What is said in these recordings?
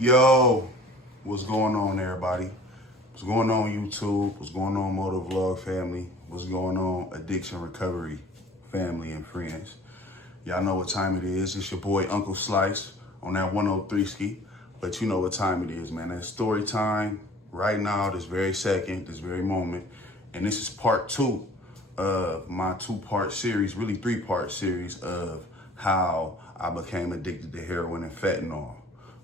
Yo, what's going on, everybody? What's going on, YouTube? What's going on, Motovlog family? What's going on, addiction recovery family and friends? Y'all know what time it is. It's your boy Uncle Slice on that 103 ski. But you know what time it is, man. It's story time right now, this very second, this very moment. And this is part 2 of my 2-part series, really 3-part series of how I became addicted to heroin and fentanyl.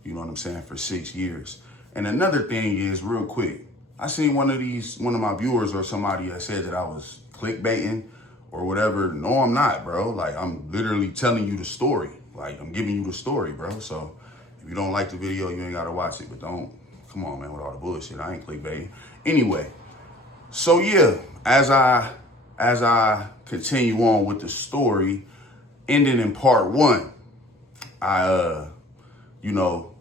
You know what I'm saying, for 6 years. And another thing is, real quick, I seen one of my viewers or somebody that said that I was clickbaiting or whatever. No, I'm not, bro. Like, I'm literally telling you the story. Like, I'm giving you the story, bro. So if you don't like the video, you ain't gotta watch it. But come on, man, with all the bullshit. I ain't clickbaiting. Anyway, so yeah, as I continue on with the story, ending in part 1,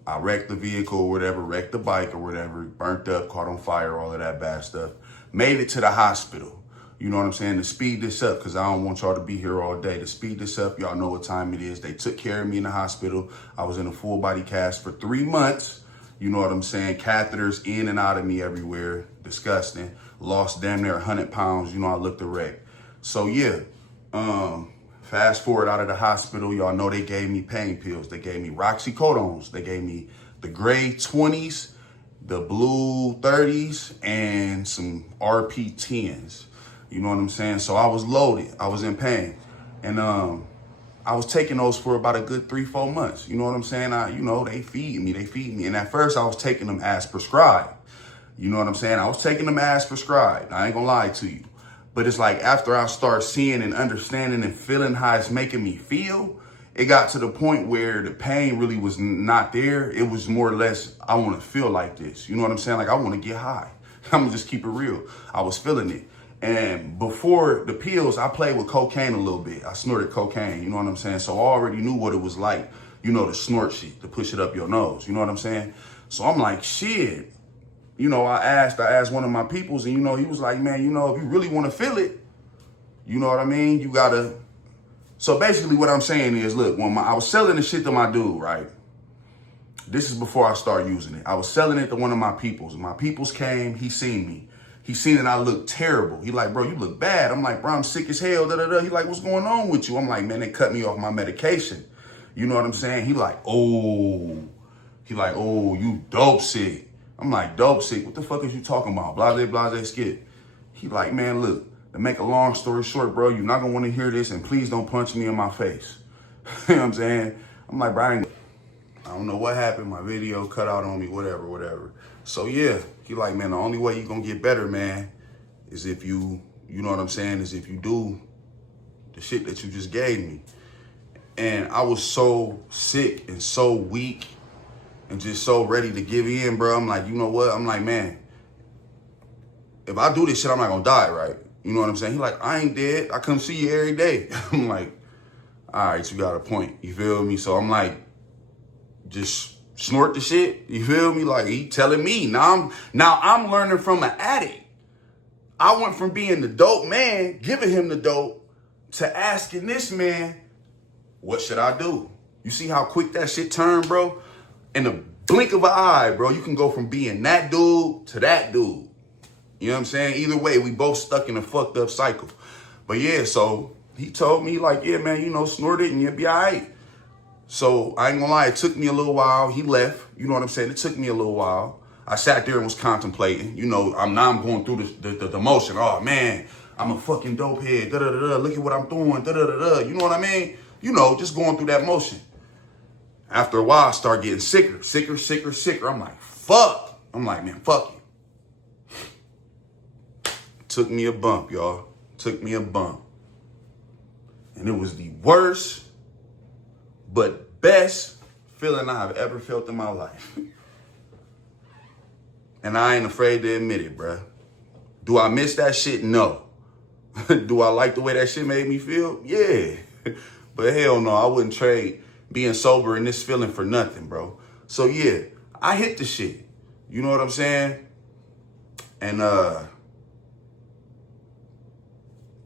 I wrecked the vehicle or whatever, wrecked the bike or whatever, burnt up, caught on fire, all of that bad stuff. Made it to the hospital. You know what I'm saying? To speed this up, because I don't want y'all to be here all day. To speed this up, y'all know what time it is. They took care of me in the hospital. I was in a full body cast for 3 months. You know what I'm saying? Catheters in and out of me everywhere. Disgusting. Lost damn near 100 pounds. You know, I looked a wreck. So yeah, fast forward out of the hospital, y'all know they gave me pain pills. They gave me roxycodones. They gave me the gray 20s, the blue 30s, and some RP 10s. You know what I'm saying? So I was loaded. I was in pain. And I was taking those for about a good 3-4 months. You know what I'm saying? They feed me. And at first I was taking them as prescribed. You know what I'm saying? I was taking them as prescribed. I ain't gonna lie to you. But it's like after I start seeing and understanding and feeling how it's making me feel, it got to the point where the pain really was not there. It was more or less, I want to feel like this. You know what I'm saying? Like, I want to get high. I'm going to just keep it real. I was feeling it. And before the pills, I played with cocaine a little bit. I snorted cocaine, you know what I'm saying? So I already knew what it was like, to snort shit, to push it up your nose. You know what I'm saying? So I'm like, shit. I asked one of my peoples, and, he was like, man, if you really want to feel it, you know what I mean? You gotta. So basically what I'm saying is, look, when I was selling the shit to my dude, right? This is before I started using it. I was selling it to one of my peoples. My peoples came, he seen me. He seen that I looked terrible. He like, bro, you look bad. I'm like, bro, I'm sick as hell, da-da-da. He like, what's going on with you? I'm like, man, they cut me off my medication. You know what I'm saying? He like, oh, you dope sick. I'm like, dope sick? What the fuck is you talking about? Blase, skip. He like, man, look, to make a long story short, bro, you're not gonna wanna hear this, and please don't punch me in my face. You know what I'm saying? I'm like, bro, I don't know what happened. My video cut out on me, whatever. So yeah, he like, man, the only way you gonna get better, man, is if you know what I'm saying, is if you do the shit that you just gave me. And I was so sick and so weak and just so ready to give in, bro. I'm like, you know what? I'm like, man, if I do this shit, I'm not gonna die, right? You know what I'm saying? He like, I ain't dead. I come see you every day. I'm like, all right, you got a point. You feel me? So I'm like, just snort the shit. You feel me? Like, he telling me. Now I'm learning from an addict. I went from being the dope man, giving him the dope, to asking this man, what should I do? You see how quick that shit turned, bro? In the blink of an eye, bro, you can go from being that dude to that dude. You know what I'm saying? Either way, we both stuck in a fucked up cycle. But yeah, so he told me, like, yeah, man, snort it and you'll be all right. So I ain't gonna lie, it took me a little while. He left, you know what I'm saying? It took me a little while. I sat there and was contemplating. I'm going through the motion. Oh, man, I'm a fucking dope head. Da-da-da-da. Look at what I'm doing. Da-da-da-da. You know what I mean? Just going through that motion. After a while, I start getting sicker. I'm like, fuck. I'm like, man, fuck it. Took me a bump, y'all. Took me a bump. And it was the worst, but best feeling I've ever felt in my life. And I ain't afraid to admit it, bruh. Do I miss that shit? No. Do I like the way that shit made me feel? Yeah. But hell no, I wouldn't trade being sober and this feeling for nothing, bro. So yeah, I hit the shit. You know what I'm saying? And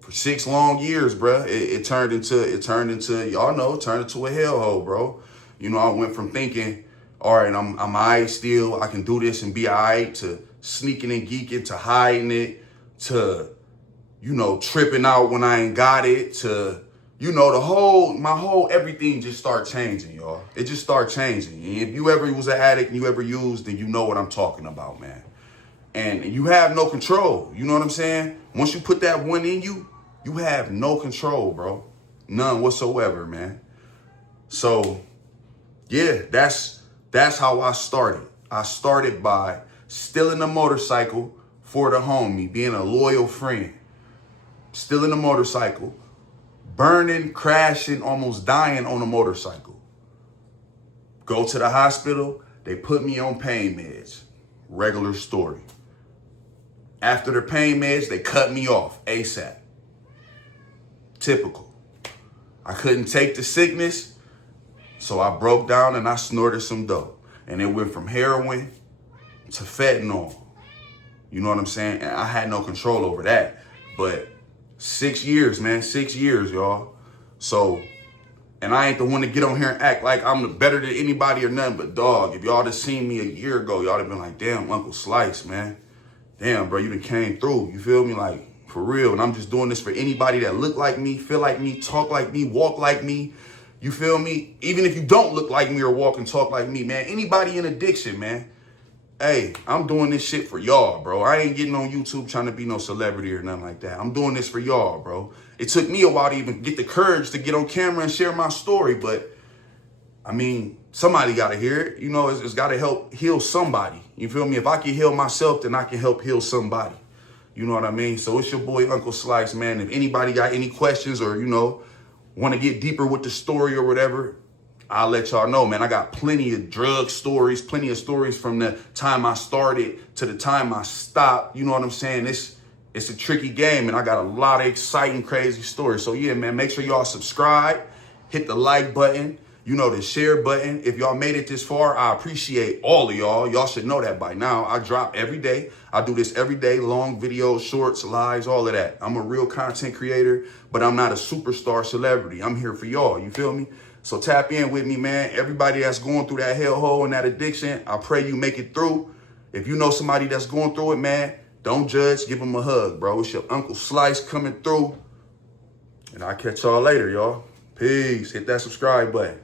for 6 long years, bro, it turned into, y'all know, it turned into a hellhole, bro. I went from thinking, all right, I'm all right still. I can do this and be all right, to sneaking and geeking, to hiding it, to, you know, tripping out when I ain't got it, to, you know, my whole everything just start changing, y'all. It just start changing. And if you ever was an addict and you ever used, then you know what I'm talking about, man. And you have no control. You know what I'm saying? Once you put that one in you, you have no control, bro. None whatsoever, man. So, yeah, that's how I started. I started by stealing a motorcycle for the homie, being a loyal friend. Stealing a motorcycle, burning, crashing, almost dying on a motorcycle. Go to the hospital, they put me on pain meds. Regular story. After the pain meds, they cut me off ASAP. Typical. I couldn't take the sickness, so I broke down and I snorted some dope. And it went from heroin to fentanyl. You know what I'm saying? And I had no control over that. But 6 years, man, 6 years, y'all. So, and I ain't the one to get on here and act like I'm better than anybody or nothing, but dog, if y'all just seen me a year ago, y'all have been like, damn, Uncle Slice, man. Damn, bro, you done came through. You feel me? Like, for real. And I'm just doing this for anybody that look like me, feel like me, talk like me, walk like me. You feel me? Even if you don't look like me or walk and talk like me, man. Anybody in addiction, man. Hey, I'm doing this shit for y'all, bro. I ain't getting on YouTube trying to be no celebrity or nothing like that. I'm doing this for y'all, bro. It took me a while to even get the courage to get on camera and share my story, but I mean, somebody got to hear it. You know, it's got to help heal somebody. You feel me? If I can heal myself, then I can help heal somebody. You know what I mean? So it's your boy, Uncle Slice, man. If anybody got any questions or, you know, want to get deeper with the story or whatever, I'll let y'all know, man. I got plenty of drug stories, plenty of stories from the time I started to the time I stopped. You know what I'm saying? It's a tricky game, and I got a lot of exciting, crazy stories. So, yeah, man, make sure y'all subscribe, hit the like button, you know, the share button. If y'all made it this far, I appreciate all of y'all. Y'all should know that by now. I drop every day. I do this every day, long videos, shorts, lives, all of that. I'm a real content creator, but I'm not a superstar celebrity. I'm here for y'all. You feel me? So tap in with me, man. Everybody that's going through that hellhole and that addiction, I pray you make it through. If you know somebody that's going through it, man, don't judge. Give them a hug, bro. It's your Uncle Slice coming through. And I'll catch y'all later, y'all. Peace. Hit that subscribe button.